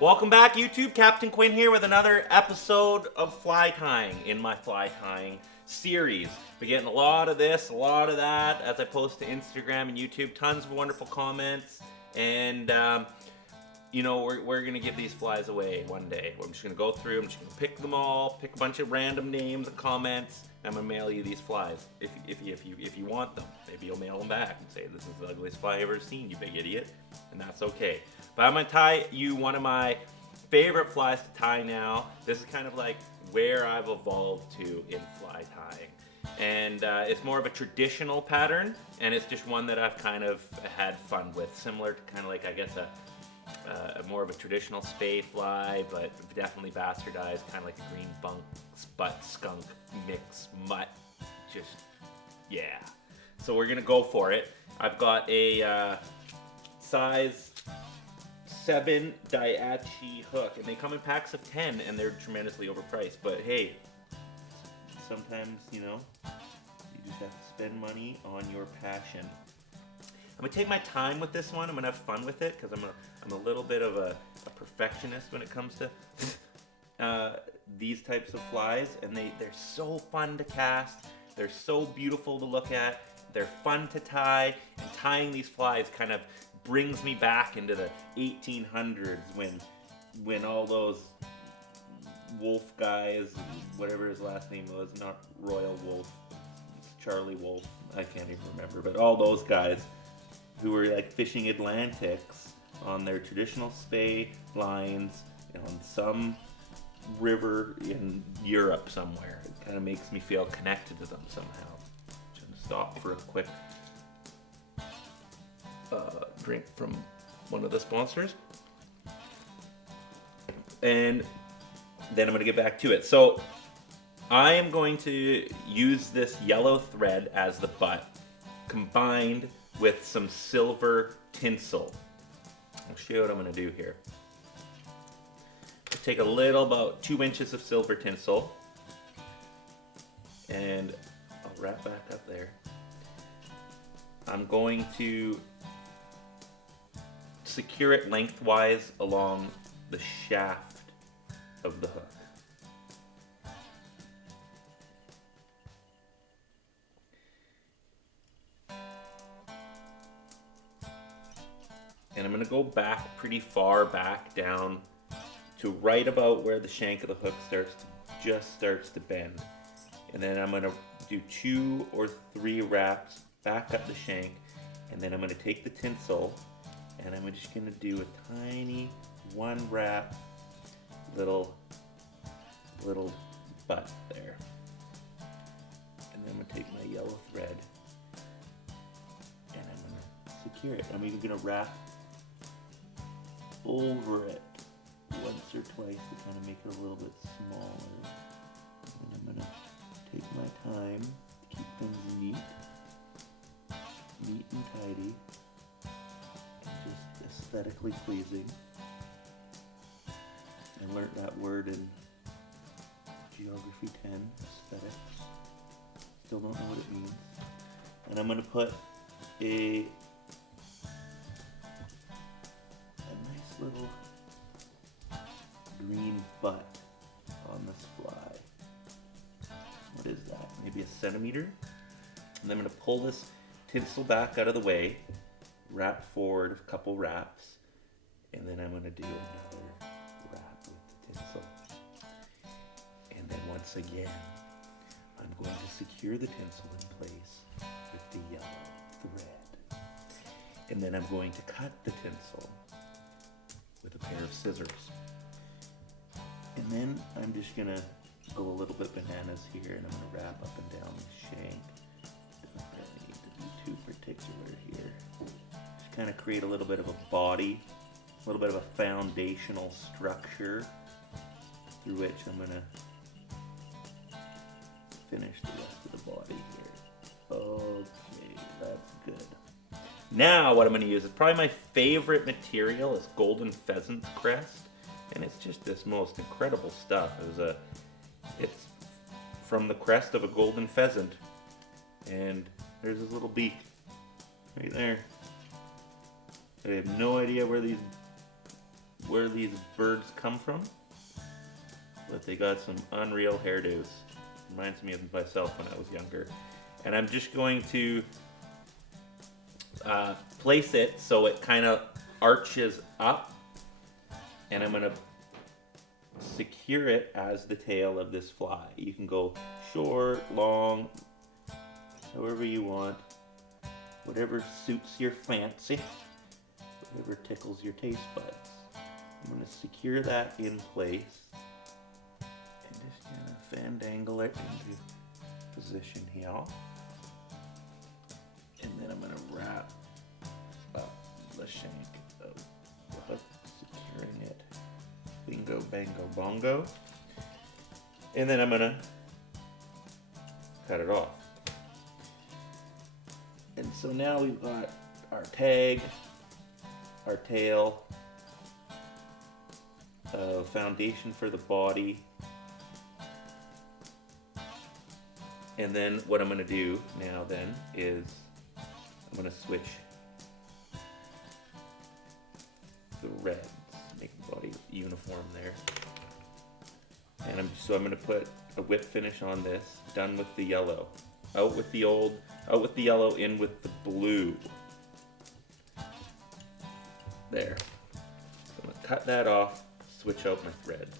Welcome back, YouTube. Captain Quinn here with another episode of fly tying in my fly tying series. Been getting a lot of this, a lot of that as I post to Instagram and YouTube. Tons of wonderful comments, and you know, we're gonna give these flies away one day. I'm just gonna go through. I'm just gonna pick them all, pick a bunch of random names and comments. I'm gonna mail you these flies if you want them. Maybe you'll mail them back and say this is the ugliest fly I've ever seen, you big idiot, and that's okay. But I'm gonna tie you one of my favorite flies to tie now. This is kind of like where I've evolved to in fly tying, and it's more of a traditional pattern, and it's just one that I've kind of had fun with, similar to kind of like, I guess, a more of a traditional spey fly, but definitely bastardized, kind of like a green bunk sput skunk mix mutt. Just, yeah. So we're gonna go for it. I've got a size 7 Daiichi hook, and they come in packs of 10, and they're tremendously overpriced. But hey, sometimes, you know, you just have to spend money on your passion. I'm gonna take my time with this one. I'm gonna have fun with it because I'm a little bit of a perfectionist when it comes to these types of flies, and they're so fun to cast. They're so beautiful to look at. They're fun to tie, and tying these flies kind of brings me back into the 1800s when all those Wolf guys, whatever his last name was, not Royal Wolf, it's Charlie Wolf, I can't even remember, but all those guys who were like fishing Atlantics on their traditional spey lines on some river in Europe somewhere. It kind of makes me feel connected to them somehow. I'm gonna stop for a quick drink from one of the sponsors, and then I'm going to get back to it. So I am going to use this yellow thread as the butt, combined with some silver tinsel. I'll show you what I'm going to do here. I'll take a little, about 2 inches of silver tinsel, and I'll wrap back up there. I'm going to secure it lengthwise along the shaft of the hook. And I'm going to go back pretty far back down to right about where the shank of the hook starts to bend. And then I'm going to do 2 or 3 wraps back up the shank, and then I'm going to take the tinsel and I'm just going to do a tiny 1 wrap little butt there. And then I'm going to take my yellow thread and I'm going to secure it. I'm even going to wrap over it once or twice to kind of make it a little bit smaller. And I'm going to take my time to keep things neat and tidy, and just aesthetically pleasing. I learned that word in Geography 10, aesthetics. Still don't know what it means. And I'm going to put a nice little green butt on this fly. What is that? Maybe a centimeter? And I'm going to pull this tinsel back out of the way, wrap forward a couple wraps, and then I'm going to do another wrap with the tinsel. And then once again, I'm going to secure the tinsel in place with the yellow thread. And then I'm going to cut the tinsel with a pair of scissors. And then I'm just going to go a little bit bananas here, and I'm going to wrap up and down the shank. Don't really need to be too particular here. Just kind of create a little bit of a body, a little bit of a foundational structure through which I'm going to finish the rest of the body here. Okay, that's good. Now what I'm going to use is probably my favorite material is golden pheasant crest, and it's just this most incredible stuff. It's from the crest of a golden pheasant, and there's his little beak right there. I have no idea where these where these birds come from, but they got some unreal hairdos. Reminds me of myself when I was younger. And I'm just going to place it so it kind of arches up, and I'm going to secure it as the tail of this fly. You can go short, long, however you want, whatever suits your fancy, whatever tickles your taste buds. I'm going to secure that in place and just kind of fandangle it into position here. And then I'm going to wrap up the shank of the hook, securing it. Bingo, bango, bongo. And then I'm going to cut it off. And so now we've got our tag, our tail, foundation for the body. And then what I'm going to do now then is I'm going to switch the reds, make the body uniform there. And I'm going to put a whip finish on this, done with the yellow. Out with the yellow, in with the blue. There. So I'm going to cut that off, switch out my threads.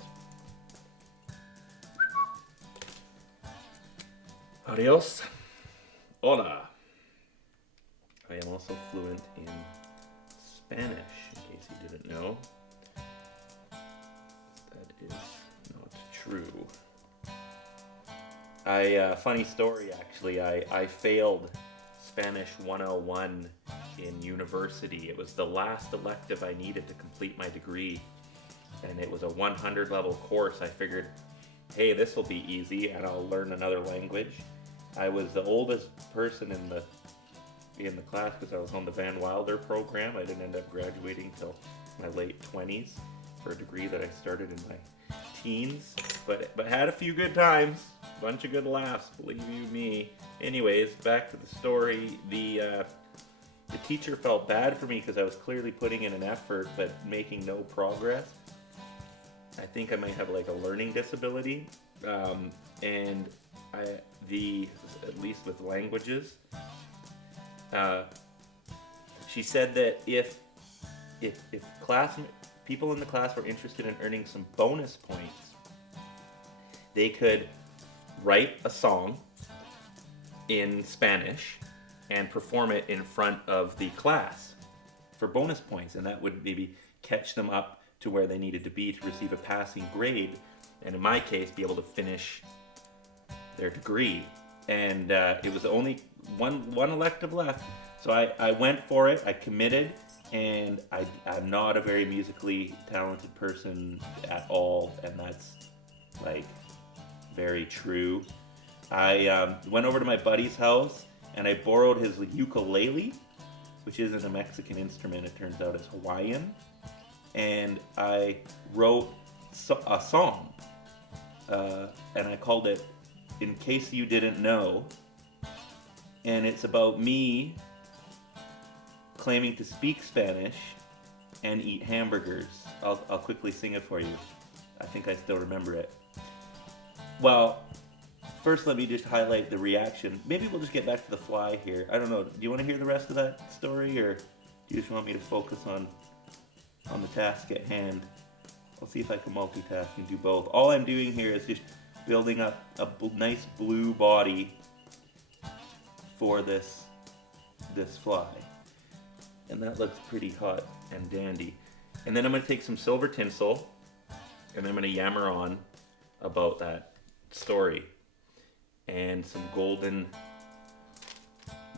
Adios. Hola. I am also fluent in Spanish, in case you didn't know. That is not true. Funny story actually, I failed Spanish 101 in university. It was the last elective I needed to complete my degree, and it was a 100 level course. I figured, hey, this will be easy and I'll learn another language. I was the oldest person in the class because I was on the Van Wilder program. I didn't end up graduating till my late 20s for a degree that I started in my teens, but had a few good times, bunch of good laughs, believe you me. Anyways, back to the story. The teacher felt bad for me because I was clearly putting in an effort but making no progress. I think I might have like a learning disability, and at least with languages. She said that if people in the class were interested in earning some bonus points, they could write a song in Spanish and perform it in front of the class for bonus points, and that would maybe catch them up to where they needed to be to receive a passing grade, and in my case, be able to finish their degree. And it was only one elective left, so I went for it. I committed, and I'm not a very musically talented person at all, and that's like very true. I went over to my buddy's house and I borrowed his ukulele, which isn't a Mexican instrument, it turns out it's Hawaiian, and I wrote a song, and I called it In Case You Didn't Know, and it's about me claiming to speak Spanish and eat hamburgers. I'll quickly sing it for you. I think I still remember it. Well, first let me just highlight the reaction. Maybe we'll just get back to the fly here. I don't know, do you want to hear the rest of that story, or do you just want me to focus on the task at hand? I'll see if I can multitask and do both. All I'm doing here is just building up a nice blue body for this fly. And that looks pretty hot and dandy. And then I'm going to take some silver tinsel and I'm going to yammer on about that story. And some golden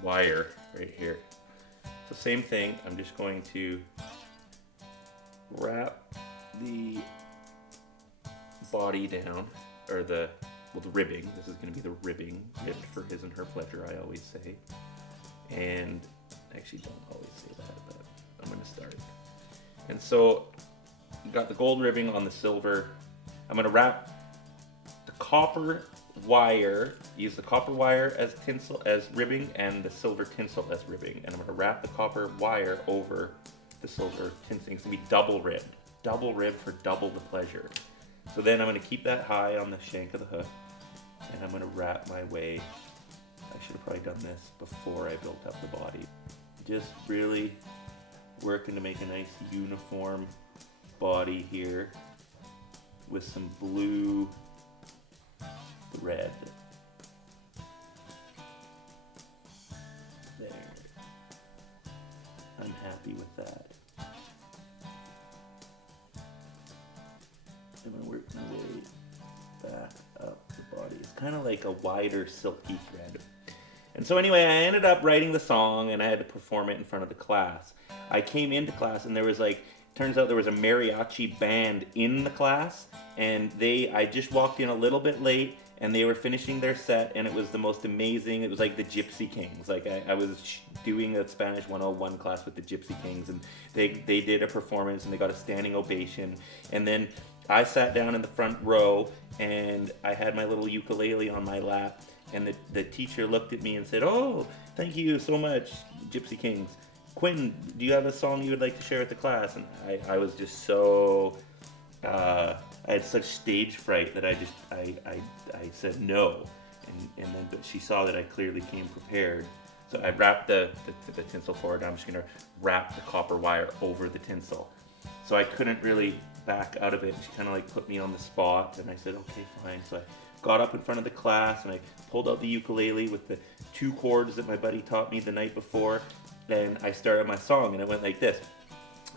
wire right here. So same thing, I'm just going to wrap the body down, or the ribbing. This is going to be the ribbing, ribbed for his and her pleasure, I always say. And I actually don't always say that, but I'm going to start. And so you got the gold ribbing on the silver. I'm going to wrap the copper wire, use the copper wire as tinsel, as ribbing, and the silver tinsel as ribbing. And I'm going to wrap the copper wire over the silver tinsel. It's going to be double ribbed. double rib for double the pleasure. So then I'm going to keep that high on the shank of the hook, and I'm going to wrap my way. I should have probably done this before I built up the body. Just really working to make a nice uniform body here with some blue thread. There. I'm happy with that. I'm going to work my way back up the body. It's kind of like a wider silky thread. And so anyway, I ended up writing the song and I had to perform it in front of the class. I came into class and there was turns out there was a mariachi band in the class, and I just walked in a little bit late and they were finishing their set, and it was the most amazing. It was like the Gypsy Kings. Like I was doing a Spanish 101 class with the Gypsy Kings, and they did a performance and they got a standing ovation. And then I sat down in the front row and I had my little ukulele on my lap, and the teacher looked at me and said, "Oh, thank you so much, Gypsy Kings. Quinn, do you have a song you would like to share with the class?" And I was just so, I had such stage fright that I said no. And then but she saw that I clearly came prepared. So I wrapped the tinsel forward. I'm just gonna wrap the copper wire over the tinsel. So I couldn't really back out of it. She kind of like put me on the spot, and I said, okay, fine. So I got up in front of the class and I pulled out the ukulele with the 2 chords that my buddy taught me the night before. Then I started my song, and it went like this.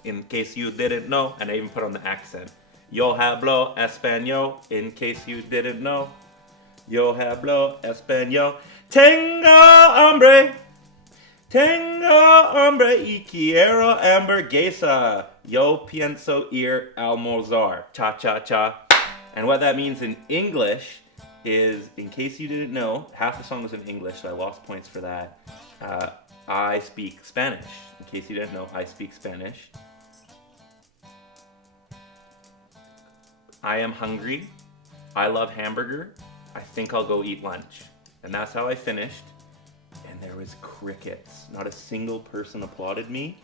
In case you didn't know, and I even put on the accent. Yo hablo español, in case you didn't know. Yo hablo español. Tengo hambre y quiero hamburguesa. Yo pienso ir almorzar. Cha cha cha. And what that means in English is, in case you didn't know, half the song was in English, so I lost points for that. I speak Spanish. In case you didn't know, I speak Spanish. I am hungry. I love hamburger. I think I'll go eat lunch. And that's how I finished. And there was crickets. Not a single person applauded me.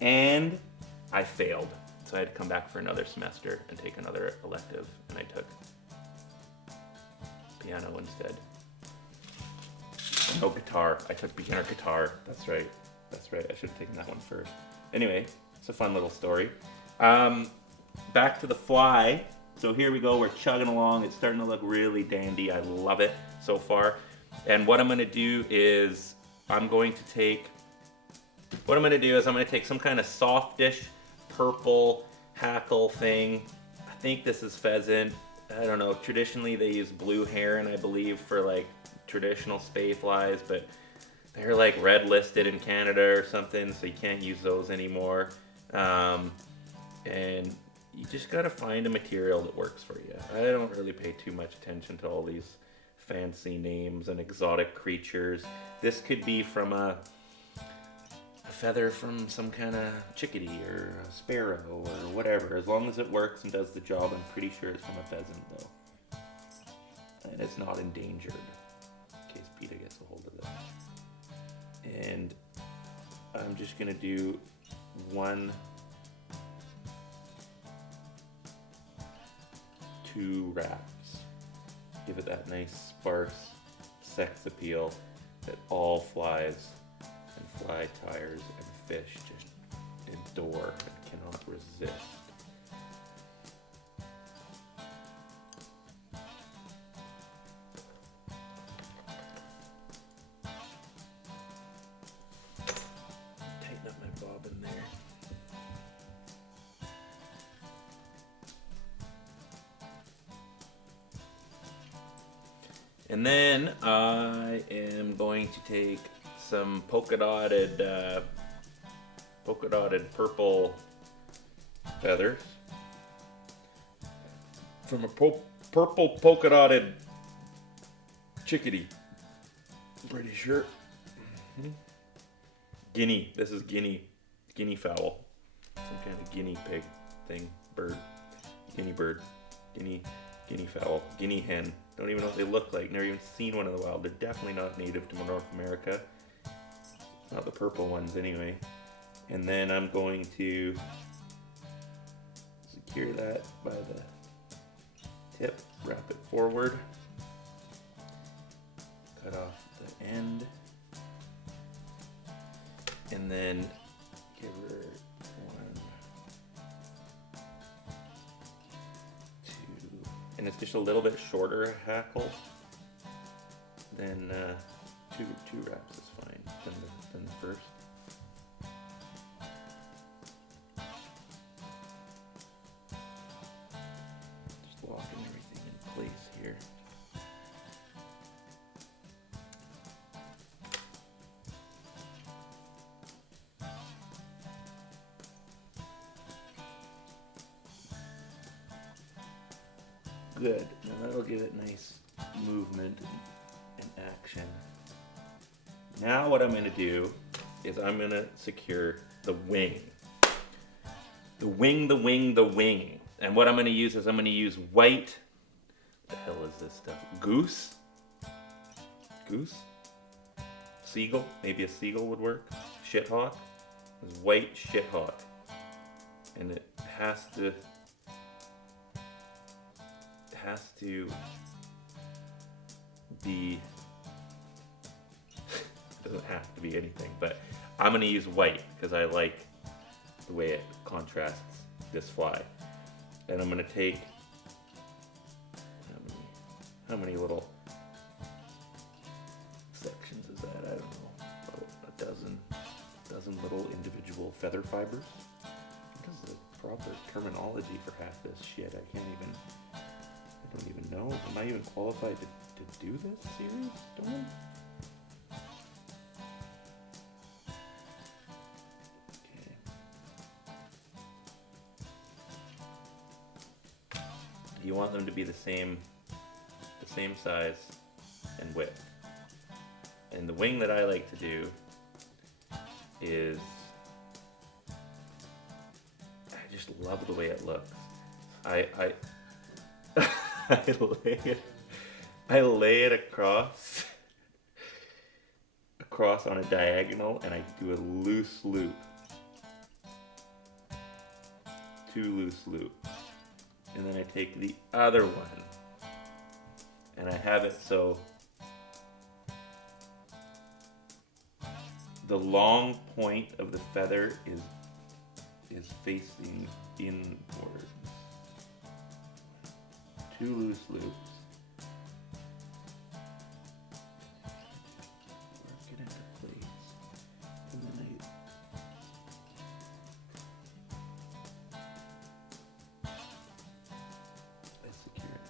And I failed. So I had to come back for another semester and take another elective. And I took piano instead. No, guitar. I took beginner guitar. That's right. I should have taken that one first. Anyway, it's a fun little story. Back to the fly. So here we go. We're chugging along. It's starting to look really dandy. I love it so far. And what I'm going to do is I'm going to take some kind of softish purple hackle thing. I think this is pheasant. I don't know. Traditionally, they use blue heron, I believe, for like traditional spey flies, but they're like red listed in Canada or something, so you can't use those anymore. And you just gotta find a material that works for you. I don't really pay too much attention to all these fancy names and exotic creatures. This could be from a feather from some kind of chickadee or a sparrow or whatever. As long as it works and does the job, I'm pretty sure it's from a pheasant though. And it's not endangered, in case PETA gets a hold of it. And I'm just gonna do 2 wraps. Give it that nice sparse sex appeal that all flies and fly tyers and fish just adore and cannot resist. Tighten up my bobbin there. And then I am going to take some polka dotted purple feathers from a purple polka dotted chickadee. I'm pretty sure. Mm-hmm. Guinea. This is guinea fowl. Some kind of guinea pig thing. Bird. Guinea bird. Guinea fowl. Guinea hen. Don't even know what they look like. Never even seen one in the wild. They're definitely not native to North America. Not the purple ones anyway. And then I'm going to secure that by the tip, wrap it forward, cut off the end, and then give her 1, 2, and it's just a little bit shorter hackle than two wraps is fine than the first. Just locking everything in place here. Good. Now that'll give it nice movement and action. Now what I'm going to do is I'm going to secure the wing. The wing. And what I'm going to use is I'm going to use white, what the hell is this stuff? Goose? Seagull? Maybe a seagull would work. Shithawk? This white shithawk. And it has to be, doesn't have to be anything, but I'm going to use white because I like the way it contrasts this fly. And I'm going to take, how many little sections is that? I don't know, about a dozen little individual feather fibers. What is the proper terminology for half this shit? I don't even know. Am I even qualified to do this series? Don't I? Okay. You want them to be the same size and width. And the wing that I like to do is, I just love the way it looks. I lay it across on a diagonal, and I do a loose loop. 2 loose loops. And then I take the other one, and I have it so the long point of the feather is facing inward. 2 loose loops. Work it into place. And then I secure it.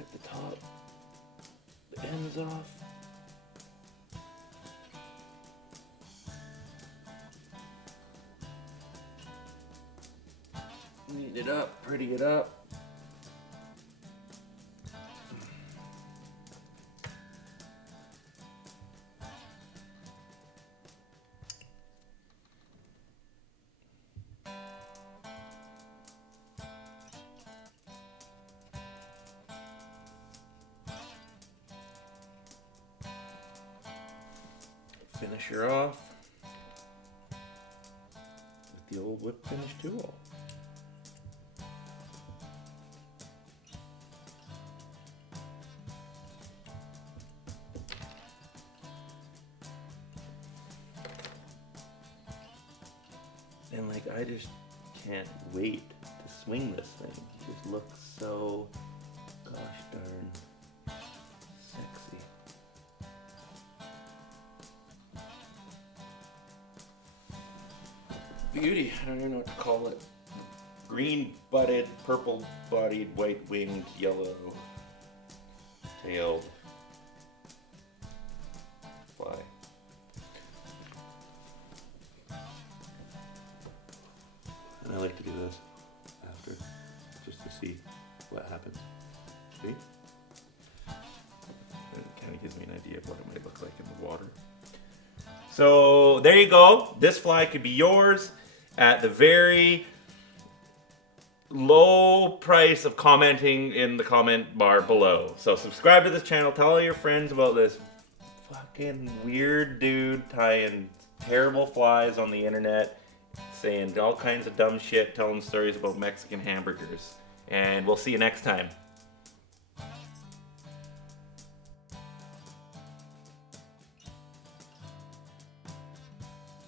At the top, the ends off. Neat it up, pretty it up. Finish her off with the old whip finish tool. And like, I just can't wait to swing this thing. It just looks so gosh darn sexy. Beauty, I don't even know what to call it. Green butted, purple bodied, white winged, yellow tailed fly. And I like to do this after, just to see what happens. See? It kind of gives me an idea of what it might look like in the water. So there you go. This fly could be yours at the very low price of commenting in the comment bar below. So subscribe to this channel, tell all your friends about this fucking weird dude tying terrible flies on the internet, saying all kinds of dumb shit, telling stories about Mexican hamburgers. And we'll see you next time.